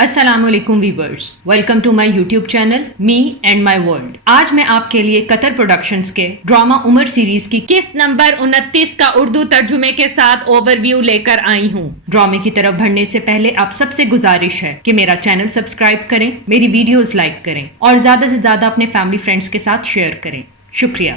السلام علیکم viewers, welcome to my YouTube channel me and my world. آج میں آپ کے لیے قطر پروڈکشنز کے ڈرامہ عمر سیریز کی قسط نمبر 29 کا اردو ترجمے کے ساتھ اوور ویو لے کر آئی ہوں۔ ڈرامے کی طرف بڑھنے سے پہلے آپ سب سے گزارش ہے کہ میرا چینل سبسکرائب کریں، میری ویڈیوز لائک کریں اور زیادہ سے زیادہ اپنے فیملی فرینڈز کے ساتھ شیئر کریں۔ شکریہ۔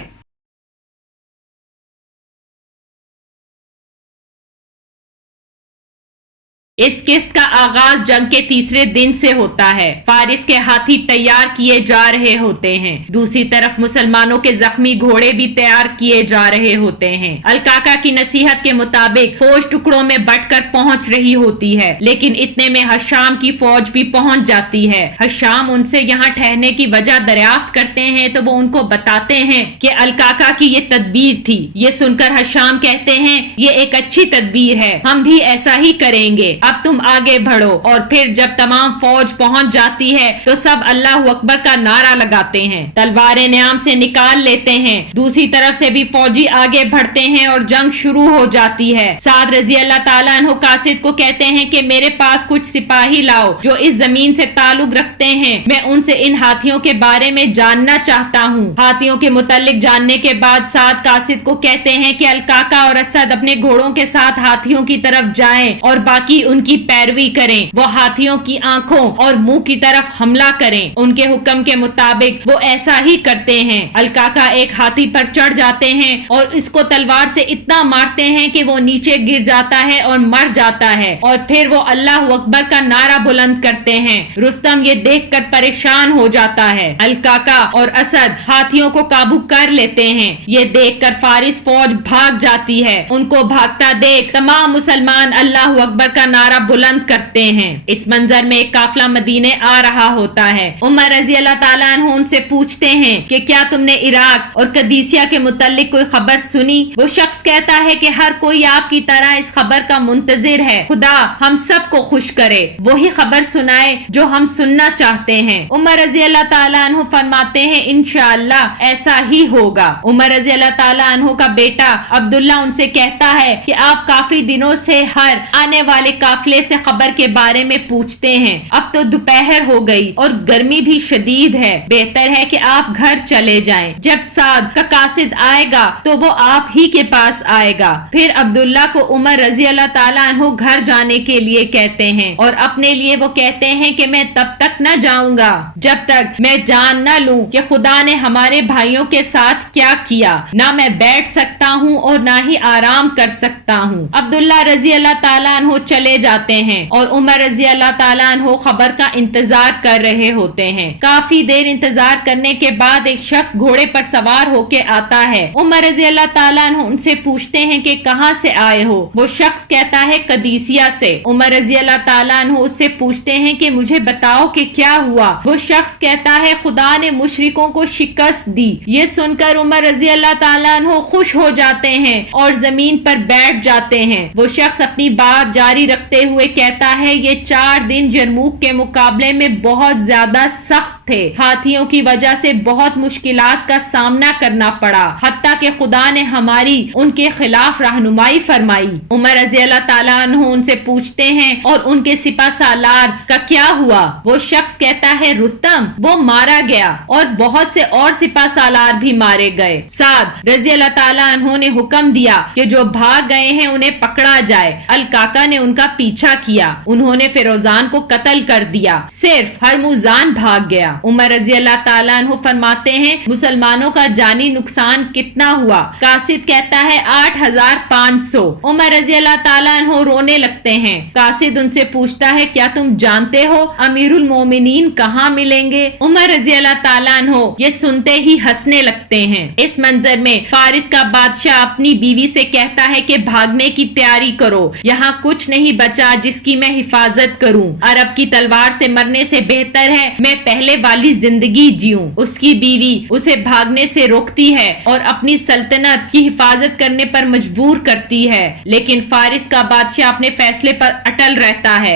اس قسط کا آغاز جنگ کے تیسرے دن سے ہوتا ہے۔ فارس کے ہاتھی تیار کیے جا رہے ہوتے ہیں، دوسری طرف مسلمانوں کے زخمی گھوڑے بھی تیار کیے جا رہے ہوتے ہیں۔ الکاکا کی نصیحت کے مطابق فوج ٹکڑوں میں بٹ کر پہنچ رہی ہوتی ہے، لیکن اتنے میں حشام کی فوج بھی پہنچ جاتی ہے۔ حشام ان سے یہاں ٹھہرنے کی وجہ دریافت کرتے ہیں تو وہ ان کو بتاتے ہیں کہ الکاکا کی یہ تدبیر تھی۔ یہ سن کر حشام کہتے ہیں یہ ایک اچھی تدبیر ہے، ہم بھی ایسا ہی کریں گے، اب تم آگے بڑھو۔ اور پھر جب تمام فوج پہنچ جاتی ہے تو سب اللہ اکبر کا نعرہ لگاتے ہیں، تلواریں نیام سے نکال لیتے ہیں۔ دوسری طرف سے بھی فوجی آگے بڑھتے ہیں اور جنگ شروع ہو جاتی ہے۔ سعد رضی اللہ تعالیٰ عنہ قاصد کو کہتے ہیں کہ میرے پاس کچھ سپاہی لاؤ جو اس زمین سے تعلق رکھتے ہیں، میں ان سے ان ہاتھیوں کے بارے میں جاننا چاہتا ہوں۔ ہاتھیوں کے متعلق جاننے کے بعد سعد قاصد کو کہتے ہیں کہ الکاکا اور اسد اپنے گھوڑوں کے ساتھ ہاتھیوں کی طرف جائیں اور باقی ان کی پیروی کریں۔ وہ ہاتھیوں کی آنکھوں اور منہ کی طرف حملہ کریں۔ ان کے حکم کے مطابق وہ ایسا ہی کرتے ہیں۔ الکاکا ایک ہاتھی پر چڑھ جاتے ہیں اور اس کو تلوار سے اتنا مارتے ہیں کہ وہ نیچے گر جاتا ہے اور مر جاتا ہے، اور پھر وہ اللہ اکبر کا نعرہ بلند کرتے ہیں۔ رستم یہ دیکھ کر پریشان ہو جاتا ہے۔ الکاکا اور اسد ہاتھیوں کو قابو کر لیتے ہیں۔ یہ دیکھ کر فارس فوج بھاگ جاتی ہے۔ ان کو بھاگتا دیکھ تمام مسلمان اللہ اکبر کا نعرہ بلند کرتے ہیں۔ اس منظر میں ایک قافلہ مدینے آ رہا ہوتا ہے۔ عمر رضی اللہ تعالیٰ عنہ ان سے پوچھتے ہیں کہ کیا تم نے عراق اور قادسیہ کے متعلق کوئی خبر سنی؟ وہ شخص کہتا ہے کہ ہر کوئی آپ کی طرح اس خبر کا منتظر ہے، خدا ہم سب کو خوش کرے، وہی خبر سنائے جو ہم سننا چاہتے ہیں۔ عمر رضی اللہ تعالیٰ عنہ فرماتے ہیں انشاءاللہ ایسا ہی ہوگا۔ عمر رضی اللہ تعالیٰ عنہ کا بیٹا عبداللہ ان سے کہتا ہے کہ آپ کافی دنوں سے ہر آنے والے قافلے سے خبر کے بارے میں پوچھتے ہیں، اب تو دوپہر ہو گئی اور گرمی بھی شدید ہے، بہتر ہے کہ آپ گھر چلے جائیں، جب سعد کا قاصد آئے گا تو وہ آپ ہی کے پاس آئے گا۔ پھر عبداللہ کو عمر رضی اللہ تعالیٰ عنہ گھر جانے کے لیے کہتے ہیں، اور اپنے لیے وہ کہتے ہیں کہ میں تب تک نہ جاؤں گا جب تک میں جان نہ لوں کہ خدا نے ہمارے بھائیوں کے ساتھ کیا کیا، نہ میں بیٹھ سکتا ہوں اور نہ ہی آرام کر سکتا ہوں۔ عبداللہ رضی اللہ تعالیٰ عنہ چلے جاتے ہیں اور عمر رضی اللہ تعالیٰ عنہ خبر کا انتظار کر رہے ہوتے ہیں۔ کافی دیر انتظار کرنے کے بعد ایک شخص گھوڑے پر سوار ہو کے آتا ہے۔ عمر رضی اللہ تعالیٰ عنہ ان سے پوچھتے ہیں کہ کہاں سے آئے ہو؟ وہ شخص کہتا ہے قادسیہ سے۔ عمر رضی اللہ تعالیٰ عنہ اس سے پوچھتے ہیں کہ مجھے بتاؤ کہ کیا ہوا؟ وہ شخص کہتا ہے خدا نے مشرکوں کو شکست دی۔ یہ سن کر عمر رضی اللہ تعالیٰ عنہ خوش ہو جاتے ہیں اور زمین پر بیٹھ جاتے ہیں۔ وہ شخص اپنی بات جاری رکھتے ہوئے کہتا ہے یہ 4 دن جرموک کے مقابلے میں بہت زیادہ سخت تھے، ہاتھیوں کی وجہ سے بہت مشکلات کا سامنا کرنا پڑا، حتیٰ کہ خدا نے ہماری ان کے خلاف رہنمائی فرمائی۔ عمر رضی اللہ تعالیٰ عنہ ان سے پوچھتے ہیں اور ان کے سپہ سالار کا کیا ہوا؟ وہ شخص کہتا ہے رستم وہ مارا گیا اور بہت سے اور سپہ سالار بھی مارے گئے۔ سعد رضی اللہ تعالیٰ عنہ نے حکم دیا کہ جو بھاگ گئے ہیں انہیں پکڑا جائے۔ الکاکا نے ان کا پیچھا کیا، انہوں نے فیروزان کو قتل کر دیا، صرف ہرموزان بھاگ گیا۔ عمر رضی اللہ تعالیٰ عنہ فرماتے ہیں مسلمانوں کا جانی نقصان کتنا ہوا؟ قاصد کہتا ہے 8500۔ عمر رضی اللہ تعالیٰ عنہ رونے لگتے ہیں۔ قاصد ان سے پوچھتا ہے کیا تم جانتے ہو امیر المومنین کہاں ملیں گے؟ عمر رضی اللہ تعالیٰ عنہ یہ سنتے ہی ہنسنے لگتے ہیں۔ اس منظر میں فارس کا بادشاہ اپنی بیوی سے کہتا ہے کہ بھاگنے کی تیاری کرو، یہاں کچھ نہیں بچا جس کی میں حفاظت کروں، عرب کی تلوار سے مرنے سے بہتر ہے میں پہلے والی زندگی جیوں۔ اس کی بیوی اسے بھاگنے سے روکتی ہے اور اپنی سلطنت کی حفاظت کرنے پر مجبور کرتی ہے، لیکن فارس کا بادشاہ اپنے فیصلے پر اٹل رہتا ہے۔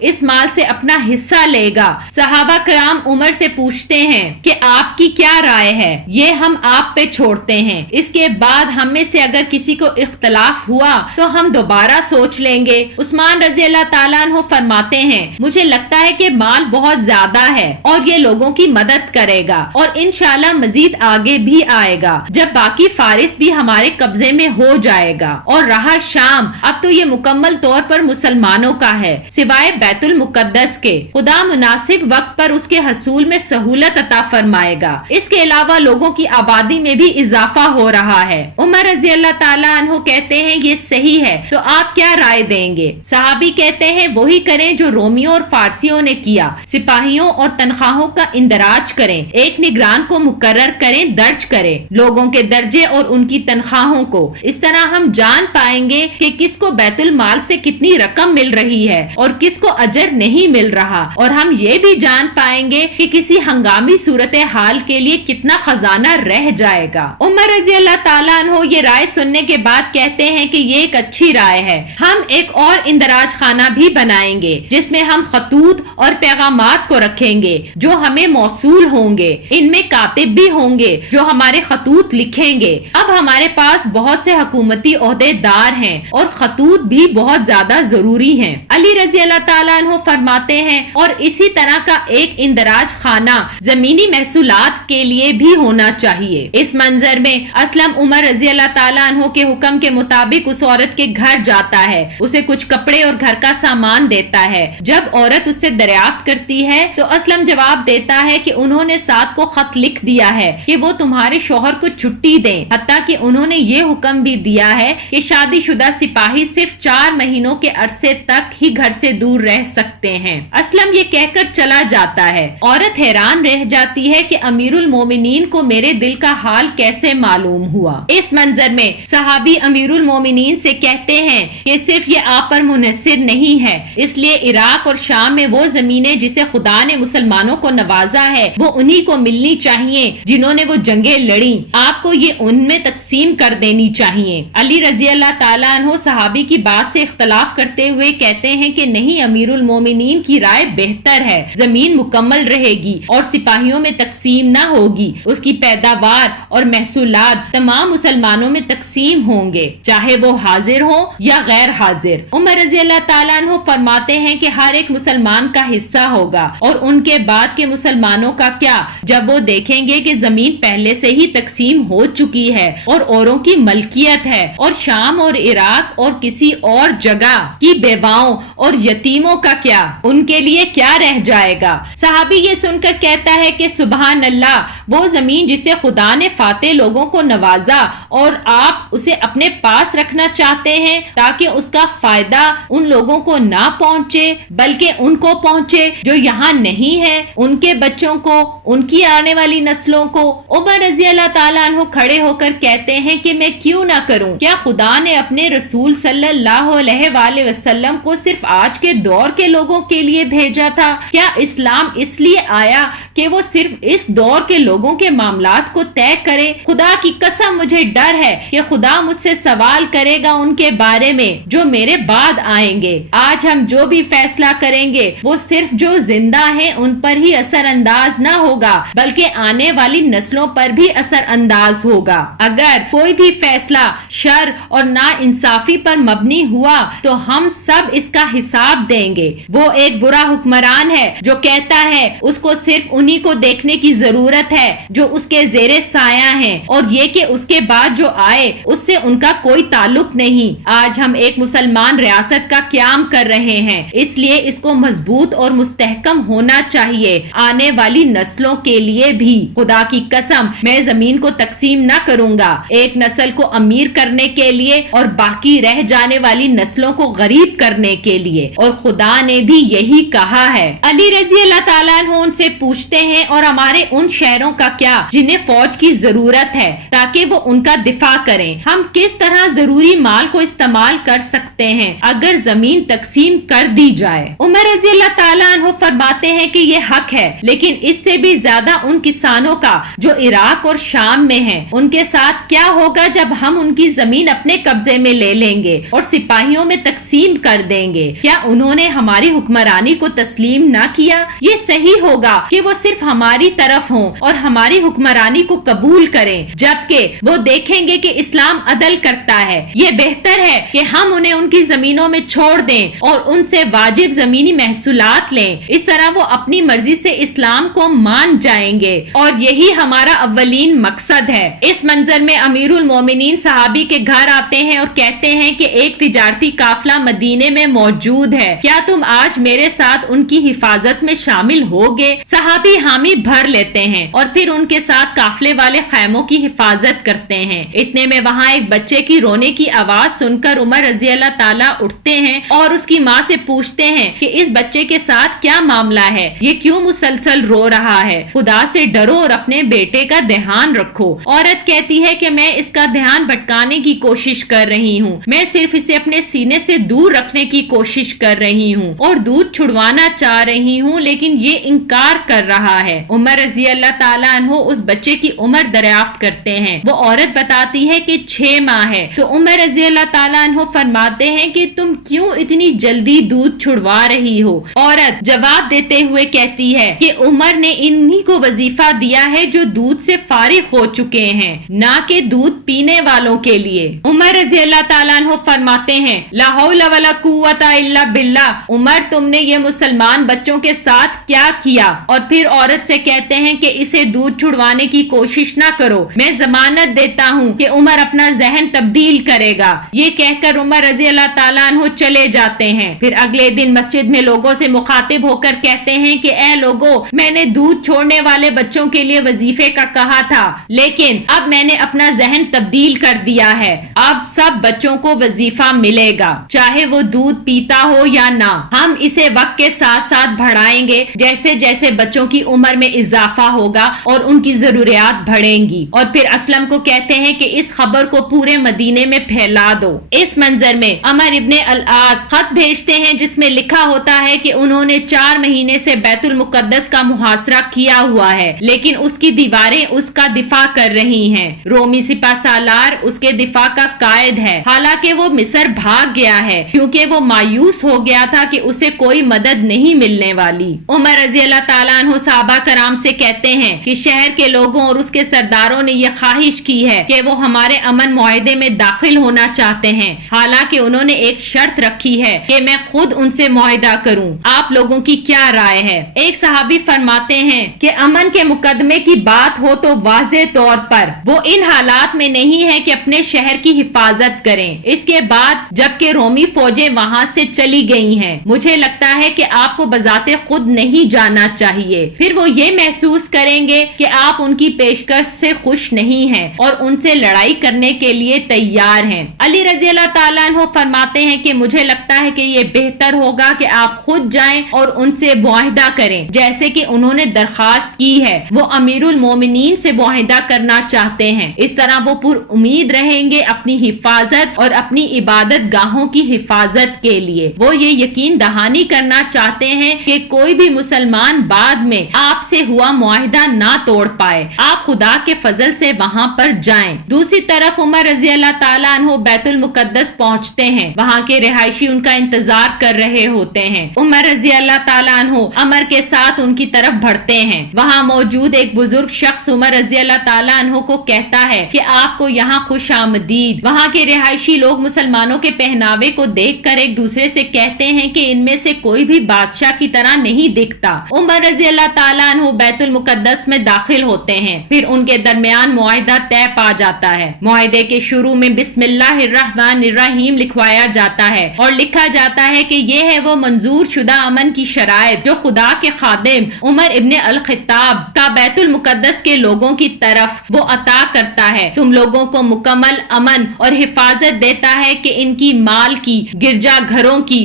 اس مال سے اپنا حصہ لے گا۔ صحابہ کرام عمر سے پوچھتے ہیں کہ آپ کی کیا رائے ہے؟ یہ ہم آپ پہ چھوڑتے ہیں، اس کے بعد ہم میں سے اگر کسی کو اختلاف ہوا تو ہم دوبارہ سوچ لیں گے۔ عثمان رضی اللہ تعالیٰ عنہ فرماتے ہیں مجھے لگتا ہے کہ مال بہت زیادہ ہے اور یہ لوگوں کی مدد کرے گا اور انشاءاللہ مزید آگے بھی آئے گا جب باقی فارس بھی ہمارے قبضے میں ہو جائے گا، اور رہا شام، اب تو یہ مکمل طور پر مسلمانوں کا ہے سوائے بیت المقدس کے۔ خدا مناسب وقت پر اس کے حصول میں سہولت عطا فرمائے گا۔ اس کے علاوہ لوگوں کی آبادی میں بھی اضافہ ہو رہا ہے۔ عمر رضی اللہ تعالیٰ عنہ کہتے ہیں یہ صحیح ہے، تو آپ کیا رائے دیں گے؟ صحابی کہتے ہیں وہی کریں جو رومیوں اور فارسیوں نے کیا، سپاہیوں اور تنخواہوں کا اندراج کریں، ایک نگران کو مقرر کریں، درج کریں لوگوں کے درجے اور ان کی تنخواہوں کو۔ اس طرح ہم جان پائیں گے کہ کس کو بیت المال سے کتنی رقم مل رہی ہے اور کس کو اجر نہیں مل رہا، اور ہم یہ بھی جان پائیں گے کہ کسی ہنگامی صورتحال کے لیے کتنا خزانہ رہ جائے گا۔ عمر رضی اللہ تعالیٰ عنہ یہ رائے سننے کے بعد کہتے ہیں کہ یہ ایک اچھی رائے ہے، ہم ایک اور اندراج خانہ بھی بنائیں گے جس میں ہم خطوط اور پیغامات کو رکھیں گے جو ہمیں موصول ہوں گے، ان میں کاتب بھی ہوں گے جو ہمارے خطوط لکھیں گے۔ اب ہمارے پاس بہت سے حکومتی عہدے دار ہیں اور خطوط بھی بہت زیادہ ضروری ہیں۔ علی رضی اللہ تعالیٰ عنہ فرماتے ہیں اور اسی طرح کا ایک اندراج خانہ زمینی محصولات کے لیے بھی ہونا چاہیے۔ اس منظر میں اسلم عمر رضی اللہ تعالیٰ عنہ کے حکم کے مطابق اس عورت کے گھر جاتا ہے، اسے کچھ کپڑے اور گھر کا سامان دیتا ہے۔ جب عورت اس سے دریافت کرتی ہے تو اسلم جواب دیتا ہے کہ انہوں نے ساتھ کو خط لکھ دیا ہے کہ وہ تمہارے شوہر کو چھٹی دیں، حتیٰ کہ انہوں نے یہ حکم بھی دیا ہے کہ شادی شدہ سپاہی صرف 4 مہینوں کے عرصے تک ہی گھر سے دور رہ سکتے ہیں۔ اسلم یہ کہہ کر چلا جاتا ہے۔ عورت حیران رہ جاتی ہے کہ امیر المومنین کو میرے دل کا حال کیسے معلوم ہوا۔ اس منظر میں صحابی امیر المومنین سے کہتے ہیں کہ صرف یہ آپ پر منحصر نہیں ہے، اس لیے عراق اور شام میں وہ زمینیں جسے خدا نے مسلمانوں کو نوازا ہے وہ انہی کو ملنی چاہیے جنہوں نے وہ جنگیں لڑی، آپ کو یہ ان میں تقسیم کر دینی چاہیے۔ علی رضی اللہ تعالیٰ عنہ صحابی کی بات سے اختلاف کرتے ہوئے کہتے ہیں کہ نہیں، امیر المومنین کی رائے بہتر ہے، زمین مکمل رہے گی اور سپاہیوں میں تقسیم نہ ہوگی، اس کی پیداوار اور محصولات تمام مسلمانوں میں تقسیم ہوں گے، چاہے وہ حاضر ہوں یا غیر حاضر۔ عمر رضی اللہ تعالیٰ عنہ فرماتے ہیں کہ ہر ایک مسلمان کا حصہ ہوگا، اور ان کے بعد کے مسلمانوں کا کیا جب وہ دیکھیں گے کہ زمین پہلے سے ہی تقسیم ہو چکی ہے اور اوروں کی ملکیت ہے، اور شام اور عراق اور کسی اور جگہ کی بیواؤں اور یتیموں کا کیا، ان کے لیے کیا رہ جائے گا؟ صحابی یہ سن کر کہتا ہے کہ سبحان اللہ، وہ زمین جسے خدا نے فاتح لوگوں کو نوازا اور آپ اسے اپنے پاس رکھنا چاہتے ہیں تاکہ اس کا فائدہ ان لوگوں کو نہ پہنچے بلکہ ان کو پہنچے جو یہاں نہیں ہے، ان کے بچوں کو، ان کی آنے والی نسلوں کو۔ عمر رضی اللہ تعالیٰ عنہ کھڑے ہو کر کہتے ہیں کہ میں کیوں نہ کروں؟ کیا خدا نے اپنے رسول صلی اللہ علیہ وآلہ وسلم کو صرف آج کے دور کے لوگوں کے لیے بھیجا تھا؟ کیا اسلام اس لیے آیا کہ وہ صرف اس دور کے لوگوں کے معاملات کو طے کرے؟ خدا کی قسم مجھے ڈر ہے کہ خدا مجھ سے سوال کرے گا ان کے بارے میں جو میرے بعد آئیں گے۔ آج ہم جو بھی فیصلہ کریں گے وہ صرف جو زندہ ہیں ان پر ہی اثر انداز نہ ہوگا بلکہ آنے والی نسلوں پر بھی اثر انداز ہوگا۔ اگر کوئی بھی فیصلہ شر اور نا انصافی پر مبنی ہوا تو ہم سب اس کا حساب دیں گے۔ وہ ایک برا حکمران ہے جو کہتا ہے اس کو صرف انہی کو دیکھنے کی ضرورت ہے جو اس کے زیر سایہ ہیں، اور یہ کہ اس کے بعد جو آئے اس سے ان کا کوئی تعلق نہیں۔ آج ہم ایک مسلمان ریاست کا قیام کر رہے ہیں، اس لیے اس کو مضبوط اور مستحکم ہونا چاہیے، آنے والی نسلوں کے لیے بھی۔ خدا کی قسم میں زمین کو تقسیم نہ کروں گا ایک نسل کو امیر کرنے کے لیے اور باقی رہ جانے والی نسلوں کو غریب کرنے کے لیے، اور خدا نے بھی یہی کہا ہے۔ علی رضی اللہ تعالیٰ عنہ ان سے پوچھتے پوچھتے ہیں اور ہمارے ان شہروں کا کیا جنہیں فوج کی ضرورت ہے تاکہ وہ ان کا دفاع کریں؟ ہم کس طرح ضروری مال کو استعمال کر سکتے ہیں اگر زمین تقسیم کر دی جائے؟ عمر رضی اللہ تعالیٰ عنہ فرماتے ہیں کہ یہ حق ہے، لیکن اس سے بھی زیادہ ان کسانوں کا جو عراق اور شام میں ہیں، ان کے ساتھ کیا ہوگا جب ہم ان کی زمین اپنے قبضے میں لے لیں گے اور سپاہیوں میں تقسیم کر دیں گے؟ کیا انہوں نے ہماری حکمرانی کو تسلیم نہ کیا؟ یہ صحیح ہوگا کہ وہ صرف ہماری طرف ہوں اور ہماری حکمرانی کو قبول کریں، جبکہ وہ دیکھیں گے کہ اسلام عدل کرتا ہے۔ یہ بہتر ہے کہ ہم انہیں ان کی زمینوں میں چھوڑ دیں اور ان سے واجب زمینی محصولات لیں، اس طرح وہ اپنی مرضی سے اسلام کو مان جائیں گے، اور یہی ہمارا اولین مقصد ہے۔ اس منظر میں امیر المومنین صحابی کے گھر آتے ہیں اور کہتے ہیں کہ ایک تجارتی قافلہ مدینے میں موجود ہے، کیا تم آج میرے ساتھ ان کی حفاظت میں شامل ہوگے؟ صحابی حامی بھر لیتے ہیں اور پھر ان کے ساتھ قافلے والے خیموں کی حفاظت کرتے ہیں۔ اتنے میں وہاں ایک بچے کی رونے کی آواز سن کر عمر رضی اللہ تعالیٰ اٹھتے ہیں اور اس کی ماں سے پوچھتے ہیں کہ اس بچے کے ساتھ کیا معاملہ ہے، یہ کیوں مسلسل رو رہا ہے؟ خدا سے ڈرو اور اپنے بیٹے کا دھیان رکھو۔ عورت کہتی ہے کہ میں اس کا دھیان بھٹکانے کی کوشش کر رہی ہوں، میں صرف اسے اپنے سینے سے دور رکھنے کی کوشش کر رہی ہوں اور دودھ چھڑوانا چاہ رہی ہوں، لیکن یہ انکار کر رہا ہے۔ عمر رضی اللہ تعالیٰ عنہ اس بچے کی عمر دریافت کرتے ہیں، وہ عورت بتاتی ہے کہ 6 ماہ ہے، تو عمر رضی اللہ تعالیٰ عنہ فرماتے ہیں کہ تم کیوں اتنی جلدی دودھ چھڑوا رہی ہو؟ عورت جواب دیتے ہوئے کہتی ہے کہ عمر نے انہی کو وظیفہ دیا ہے جو دودھ سے فارغ ہو چکے ہیں، نہ کہ دودھ پینے والوں کے لیے۔ عمر رضی اللہ تعالیٰ عنہ فرماتے ہیں لا حول ولا قوت الا باللہ، عمر تم نے یہ مسلمان بچوں کے ساتھ کیا کیا؟ اور پھر عورت سے کہتے ہیں کہ اسے دودھ چھڑوانے کی کوشش نہ کرو، میں ضمانت دیتا ہوں کہ عمر اپنا ذہن تبدیل کرے گا۔ یہ کہہ کر عمر رضی اللہ تعالیٰ عنہ چلے جاتے ہیں۔ پھر اگلے دن مسجد میں لوگوں سے مخاطب ہو کر کہتے ہیں کہ اے لوگوں، میں نے دودھ چھوڑنے والے بچوں کے لیے وظیفے کا کہا تھا، لیکن اب میں نے اپنا ذہن تبدیل کر دیا ہے، اب سب بچوں کو وظیفہ ملے گا، چاہے وہ دودھ پیتا ہو یا نہ۔ ہم اسے وقت کے ساتھ ساتھ بڑھائیں گے جیسے جیسے بچوں کی عمر میں اضافہ ہوگا اور ان کی ضروریات بڑھیں گی۔ اور پھر اسلم کو کہتے ہیں کہ اس خبر کو پورے مدینے میں پھیلا دو۔ اس منظر میں عمر ابن العاص خط بھیجتے ہیں جس میں لکھا ہوتا ہے کہ انہوں نے 4 مہینے سے بیت المقدس کا محاصرہ کیا ہوا ہے، لیکن اس کی دیواریں اس کا دفاع کر رہی ہیں۔ رومی سپہ سالار اس کے دفاع کا قائد ہے، حالانکہ وہ مصر بھاگ گیا ہے کیونکہ وہ مایوس ہو گیا تھا کہ اسے کوئی مدد نہیں ملنے والی۔ عمر رضی اللہ تعالیٰ عنہ صحابہ کرام سے کہتے ہیں کہ شہر کے لوگوں اور اس کے سرداروں نے یہ خواہش کی ہے کہ وہ ہمارے امن معاہدے میں داخل ہونا چاہتے ہیں، حالانکہ انہوں نے ایک شرط رکھی ہے کہ میں خود ان سے معاہدہ کروں۔ آپ لوگوں کی کیا رائے ہے؟ ایک صحابی فرماتے ہیں کہ امن کے مقدمے کی بات ہو تو واضح طور پر وہ ان حالات میں نہیں ہے کہ اپنے شہر کی حفاظت کریں۔ اس کے بعد جبکہ رومی فوجیں وہاں سے چلی گئی ہیں، مجھے لگتا ہے کہ آپ کو بذات خود نہیں جانا چاہیے، پھر وہ یہ محسوس کریں گے کہ آپ ان کی پیشکش سے خوش نہیں ہیں اور ان سے لڑائی کرنے کے لیے تیار ہیں۔ علی رضی اللہ تعالیٰ عنہ فرماتے ہیں کہ مجھے لگتا ہے کہ یہ بہتر ہوگا کہ آپ خود جائیں اور ان سے معاہدہ کریں جیسے کہ انہوں نے درخواست کی ہے، وہ امیر المومنین سے معاہدہ کرنا چاہتے ہیں، اس طرح وہ پر امید رہیں گے اپنی حفاظت اور اپنی عبادت گاہوں کی حفاظت کے لیے۔ وہ یہ یقین دہانی کرنا چاہتے ہیں کہ کوئی بھی مسلمان بعد میں آپ سے ہوا معاہدہ نہ توڑ پائے، آپ خدا کے فضل سے وہاں پر جائیں۔ دوسری طرف عمر رضی اللہ تعالیٰ عنہ بیت المقدس پہنچتے ہیں، وہاں کے رہائشی ان کا انتظار کر رہے ہوتے ہیں۔ عمر رضی اللہ تعالیٰ عنہ عمر کے ساتھ ان کی طرف بڑھتے ہیں، وہاں موجود ایک بزرگ شخص عمر رضی اللہ تعالیٰ عنہ کو کہتا ہے کہ آپ کو یہاں خوش آمدید۔ وہاں کے رہائشی لوگ مسلمانوں کے پہناوے کو دیکھ کر ایک دوسرے سے کہتے ہیں کہ ان میں سے کوئی بھی بادشاہ کی طرح نہیں دکھتا۔ عمر رضی اللہ تعالیٰ عنہ بیت المقدس میں داخل ہوتے ہیں، پھر ان کے درمیان معاہدہ طے پا جاتا ہے۔ معاہدے کے شروع میں بسم اللہ الرحمن الرحیم لکھوایا جاتا ہے اور لکھا جاتا ہے کہ یہ ہے وہ منظور شدہ امن کی شرائط جو خدا کے خادم عمر ابن الخطاب کا بیت المقدس کے لوگوں کی طرف وہ عطا کرتا ہے، تم لوگوں کو مکمل امن اور حفاظت دیتا ہے کہ ان کی مال کی، گرجا گھروں کی،